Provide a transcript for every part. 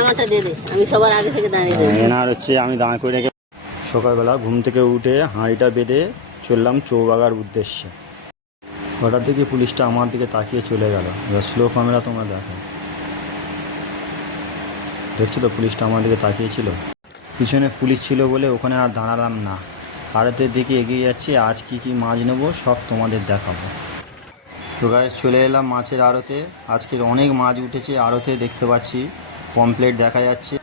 আমারটা দিয়ে দে, আমি সবার আগে থেকে দাঁড়িয়ে দেবো। এনার হচ্ছে আমি দাঁড় করে রেখে সকালবেলা ঘুম থেকে উঠে হাঁড়িটা বেঁধে চললাম চৌবাগার উদ্দেশ্যে। হঠাৎ দেখি পুলিশটা আমার দিকে তাকিয়ে চলে গেল। এবার স্লো ক্যামেরা তোমরা দেখো, দেখছো তো পুলিশটা আমার দিকে তাকিয়েছিল। পিছনে পুলিশ ছিল বলে ওখানে আর দাঁড়ালাম না, আড়তের দিকে এগিয়ে যাচ্ছি। আজ কি কি মাছ নেবো সব তোমাদের দেখাবো। তো গাইস চলে এলাম মাছের আড়তে। আজকের অনেক মাছ উঠেছে আড়তে, দেখতে পাচ্ছি পমপ্লেট দেখা যাচ্ছে,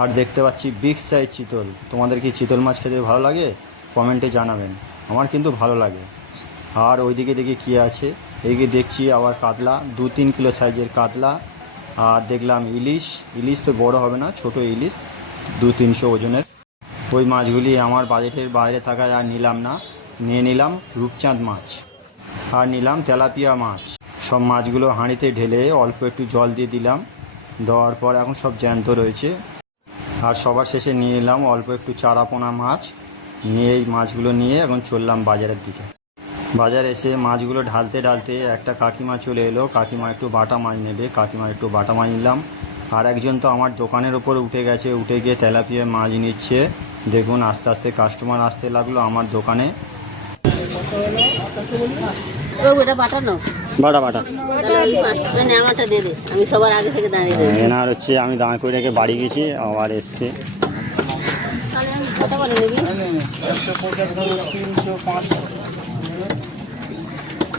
আর দেখতে পাচ্ছি বিগ সাইজ চিতল। তোমাদের কি চিতল মাছ খেতে ভালো লাগে? কমেন্টে জানাবেন, আমার কিন্তু ভালো লাগে। আর ওইদিকে দেখি কী আছে, এইদিকে দেখছি আবার কাতলা, 2-3 কিলো সাইজের কাতলা। আর দেখলাম ইলিশ, ইলিশ তো বড় হবে না, ছোট ইলিশ 200-300 ওজনের। ওই মাছগুলি আমার বাজেটের বাইরে থাকায় আর নিলাম না। নিয়ে নিলাম রূপচাঁদ মাছ, আর নিলাম তেলাপিয়া মাছ। সব মাছগুলো হাঁড়িতে ঢেলে অল্প একটু জল দিয়ে দিলাম, দেওয়ার পর এখন সব জ্যান্ত রয়েছে। আর সবার শেষে নিয়ে নিলাম অল্প একটু চারাপোনা মাছ। নিয়ে এই মাছগুলো নিয়ে এখন চললাম বাজারের দিকে। বাজারে এসে মাছগুলো ঢালতে ঢালতে একটা কাকিমা চলে এলো। কাকিমা একটু বাটা মাছ নেবে, কাকিমা একটু বাটা মাছ নিলাম। আর একজন তো আমার দোকানের ওপর উঠে গেছে, উঠে গিয়ে তেলাপিয়া মাছ নিচ্ছে। দেখুন আস্তে আস্তে কাস্টমার আসতে লাগলো আমার দোকানে। বাটা বাটা আমারটা দিয়ে দে, আমি সবার আগে থেকে দাঁড়িয়ে দেবো। এনার হচ্ছে আমি দাঁড় করে রেখে বাড়ি গেছি, আবার এসছে। কত করে নিবি?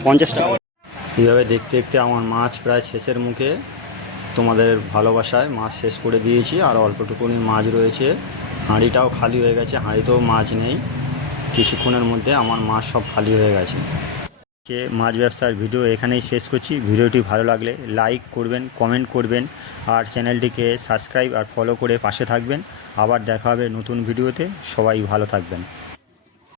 50 টাকা। এইভাবে দেখতে দেখতে আমার মাছ প্রায় শেষের মুখে। তোমাদের ভালোবাসায় মাছ শেষ করে দিয়েছি, আর অল্পটুকুনি মাছ রয়েছে। হাঁড়িটাও খালি হয়ে গেছে, হাঁড়িতেও মাছ নেই। কিছুক্ষণের মধ্যে আমার মাছ সব খালি হয়ে গেছে। মাছ ব্যবসার ভিডিও এখানেই শেষ করছি। ভিডিওটি ভালো লাগলে লাইক করবেন, কমেন্ট করবেন, আর চ্যানেলটিকে সাবস্ক্রাইব আর ফলো করে পাশে থাকবেন। আবার দেখা হবে নতুন ভিডিওতে। সবাই ভালো থাকবেন।